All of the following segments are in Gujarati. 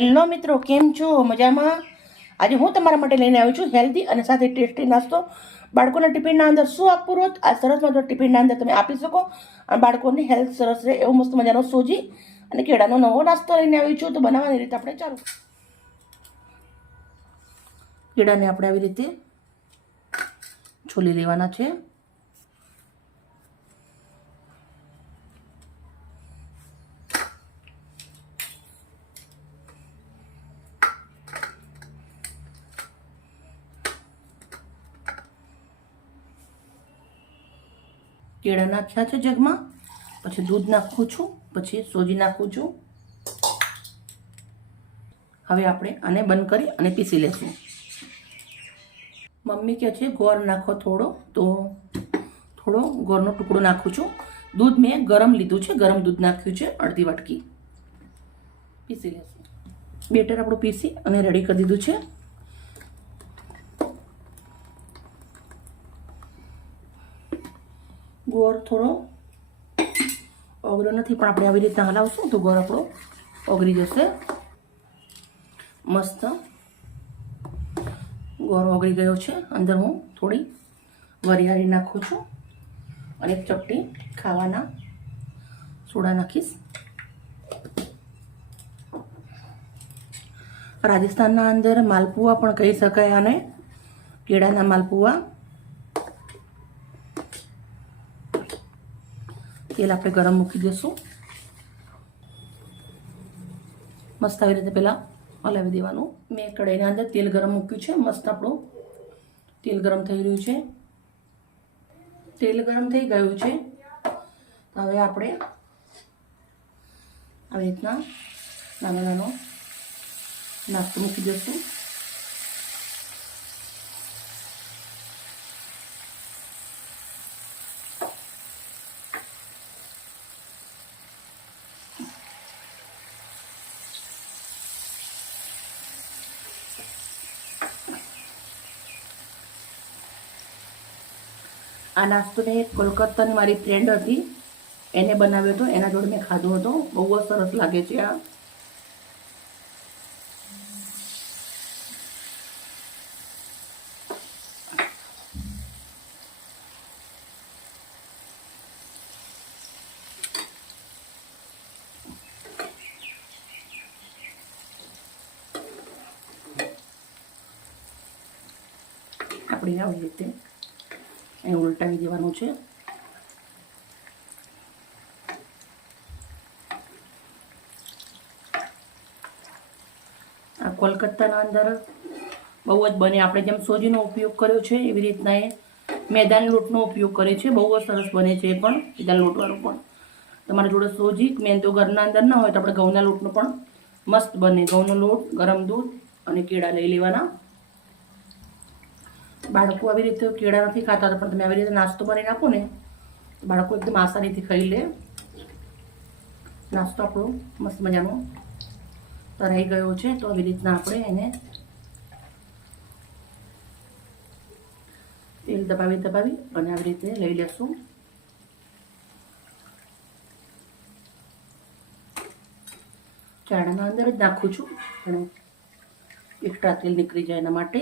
હેલો મિત્રો, કેમ છો? મજામાં? આજે હું તમારા માટે લઈને આવી છું હેલ્ધી અને સાથે ટેસ્ટી નાસ્તો. બાળકોના ટિફિનના અંદર શું આપવું રોજ? આ સરસ મજાનો ટિફિનના અંદર તમે આપી શકો. અને બાળકોની હેલ્થ સરસ રહે એવો મસ્ત મજાનો સોજી અને કેળાનો નવો નાસ્તો લઈને આવી છું. તો બનાવવાની રીતે આપણે ચાલુ. કેળાને આપણે આવી રીતે છોલી લેવાના છે. કેળા નાખ્યા છે જગમાં. પછી દૂધ નાખું છું, પછી સોજી નાખું છું. હવે આપણે આને બંધ કરી અને પીસી લેશું. મમ્મી કહે છે ગોળ નાખો થોડો. તો થોડો ગોળનો ટુકડો નાખું છું. દૂધ મેં ગરમ લીધું છે, ગરમ દૂધ નાખ્યું છે, અડધી વાટકી. પીસી લેશું. બેટર આપણું પીસી અને રેડી કરી દીધું છે. ગોળ થોડો ઓગળ્યો નથી, પણ આપણે આવી રીતના હલાવશું તો ગોળ આપણો ઓગળી જશે. મસ્ત ગોળ ઓગળી ગયો છે. અંદર હું થોડી વરિયાળી નાખું છું અને એક ચપટી ખાવાના સોડા નાખીશ. રાજસ્થાનના અંદર માલપુઆ પણ કહી શકાય અને કેળાના માલપુઆ. તેલ આપણે ગરમ મૂકી દઈશું મસ્ત આવી રીતે પહેલાં હલાવી દેવાનું. મેં કઢાઈના અંદર તેલ ગરમ મૂક્યું છે. મસ્ત આપણું તેલ ગરમ થઈ રહ્યું છે. તેલ ગરમ થઈ ગયું છે. હવે આપણે આવી રીતના નાનો નાનો નાસ્તો મૂકી દઈશું આ નાસ્તો મેં કોલકાતાની મારી ફ્રેન્ડ હતી. એને બનાવ્યો હતો, એના જોડે મેં ખાધો હતો. બહુ જ સરસ લાગે છે આ. આપણે આવી રીતે એ ઉલટાવી દેવાનું છે. આ કોલકાતાના અંદર બહુ જ બને. આપણે જેમ સોજીનો ઉપયોગ કર્યો છે, એવી રીતના એ મેદાની લોટનો ઉપયોગ કરે છે. બહુ જ સરસ બને છે એ પણ, મેદાન લોટવાળું પણ. તમારા જોડે સોજી, મેન તો ઘરના અંદર ના હોય તો આપણે ઘઉંના લોટનો પણ મસ્ત બને. ઘઉંનો લોટ, ગરમ દૂધ અને કેળા લઈ લેવાના. બાળકો આવી રીતે કેળા નથી ખાતા પણ તમે આવી રીતે નાસ્તો બનાવી નાખો ને, બાળકો એકદમ આસાનીથી ખાઈ લે. નાસ્તો આપણો મસ્ત મજાનો તરાઈ ગયો છે, તો આવી રીતના આપણે એને તેલ દબાવી દબાવી અને આવી રીતે લઈ લેશું. ચાણાના અંદર જ નાખું છું પણ એકટા તેલ નીકળી જાય એના માટે.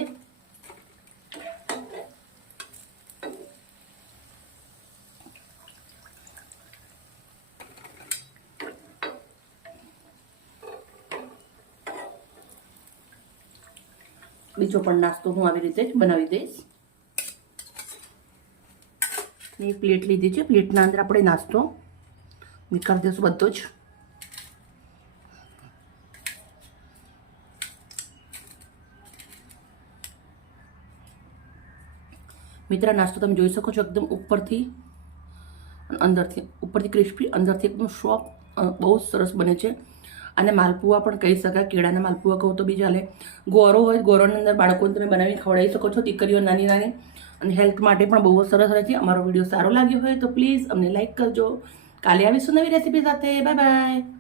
બીજો પણ નાસ્તો હું આવી રીતે જ બનાવી દઈશ. એક પ્લેટ લીધી છે. પ્લેટના અંદર આપણે નાસ્તો નીકાળી દઈશું બધો જ. મિત્ર, નાસ્તો તમે જોઈ શકો છો એકદમ ઉપરથી અંદરથી, ઉપરથી ક્રિસ્પી અંદરથી એકદમ સોફ્ટ બહુ સરસ બને છે. અને માલપુઆ પણ કહી શકાય, કેળાના માલપુઆ કહું તો બી ચાલે ગોરો હોય, ગોરોની અંદર બાળકોને તમે બનાવીને ખવડાવી શકો છો, દીકરીઓ નાની નાની. અને હેલ્થ માટે પણ બહુ જ સરસ રહે છે અમારો વીડિયો સારો લાગ્યો હોય તો પ્લીઝ અમને લાઇક કરજો. કાલે આવીશું નવી રેસીપી સાથે. Bye bye.